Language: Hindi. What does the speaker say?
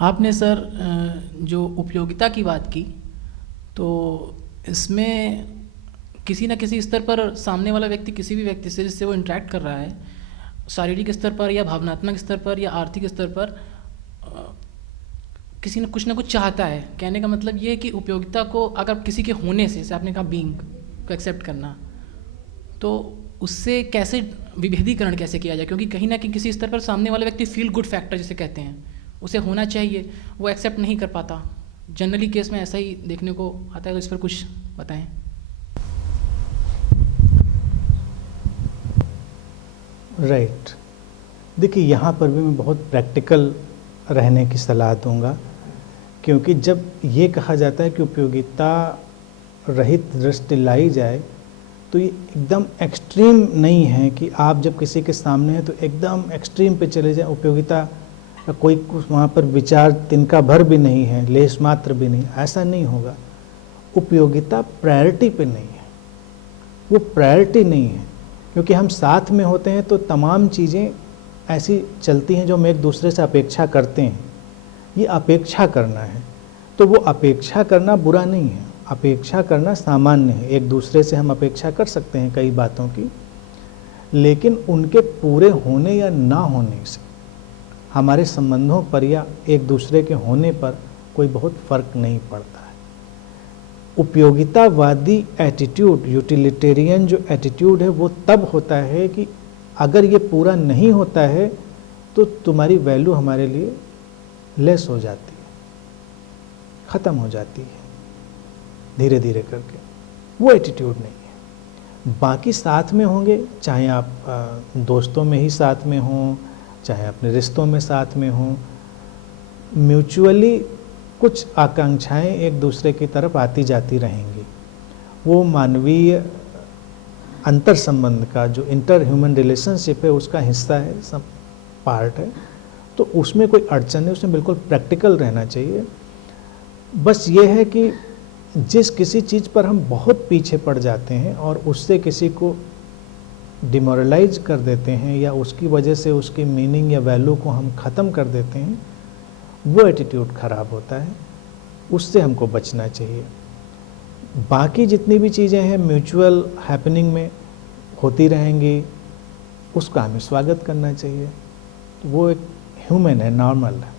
आपने सर जो उपयोगिता की बात की, तो इसमें किसी न किसी स्तर पर सामने वाला व्यक्ति किसी भी व्यक्ति से जिससे वो इंटरेक्ट कर रहा है, शारीरिक स्तर पर या भावनात्मक स्तर पर या आर्थिक स्तर पर, किसी न कुछ चाहता है। कहने का मतलब ये है कि उपयोगिता को अगर किसी के होने से, जैसे आपने कहा बीइंग को एक्सेप्ट करना, तो उससे कैसे विभेदीकरण कैसे किया जाए? क्योंकि कहीं ना कहीं किसी स्तर पर सामने वाला व्यक्ति फील गुड फैक्टर जिसे कहते हैं, उसे होना चाहिए, वो एक्सेप्ट नहीं कर पाता। जनरली केस में ऐसा ही देखने को आता है, तो इस पर कुछ बताएं। राइट। देखिए, यहाँ पर भी मैं बहुत प्रैक्टिकल रहने की सलाह दूंगा, क्योंकि जब ये कहा जाता है कि उपयोगिता रहित दृष्टि लाई जाए, तो ये एकदम एक्सट्रीम नहीं है कि आप जब किसी के सामने हैं तो एकदम एक्सट्रीम पे चले जाएं। उपयोगिता का कोई वहाँ पर विचार तिनका भर भी नहीं है, लेश मात्र भी नहीं, ऐसा नहीं होगा। उपयोगिता प्रायोरिटी पे नहीं है, वो प्रायोरिटी नहीं है, क्योंकि हम साथ में होते हैं तो तमाम चीज़ें ऐसी चलती हैं जो हम एक दूसरे से अपेक्षा करते हैं। ये अपेक्षा करना है, तो वो अपेक्षा करना बुरा नहीं है, अपेक्षा करना सामान्य है। एक दूसरे से हम अपेक्षा कर सकते हैं कई बातों की, लेकिन उनके पूरे होने या ना होने से हमारे संबंधों पर या एक दूसरे के होने पर कोई बहुत फर्क नहीं पड़ता है। उपयोगितावादी एटीट्यूड, यूटिलिटेरियन जो एटीट्यूड है, वो तब होता है कि अगर ये पूरा नहीं होता है तो तुम्हारी वैल्यू हमारे लिए लेस हो जाती है, ख़त्म हो जाती है धीरे धीरे करके। वो एटीट्यूड नहीं है। बाकी साथ में होंगे, चाहे आप दोस्तों में ही साथ में हों, चाहे अपने रिश्तों में साथ में हों, म्यूचुअली कुछ आकांक्षाएं एक दूसरे की तरफ आती जाती रहेंगी। वो मानवीय अंतर संबंध का जो इंटर ह्यूमन रिलेशनशिप है उसका हिस्सा है, सब पार्ट है, तो उसमें कोई अड़चन नहीं, उसमें बिल्कुल प्रैक्टिकल रहना चाहिए। बस ये है कि जिस किसी चीज़ पर हम बहुत पीछे पड़ जाते हैं और उससे किसी को डिमोरलाइज कर देते हैं या उसकी वजह से उसकी मीनिंग या वैल्यू को हम ख़त्म कर देते हैं, वो एटीट्यूड ख़राब होता है, उससे हमको बचना चाहिए। बाकी जितनी भी चीज़ें हैं म्यूचुअल हैपनिंग में होती रहेंगी, उसका हमें स्वागत करना चाहिए। वो एक ह्यूमन है, नॉर्मल है।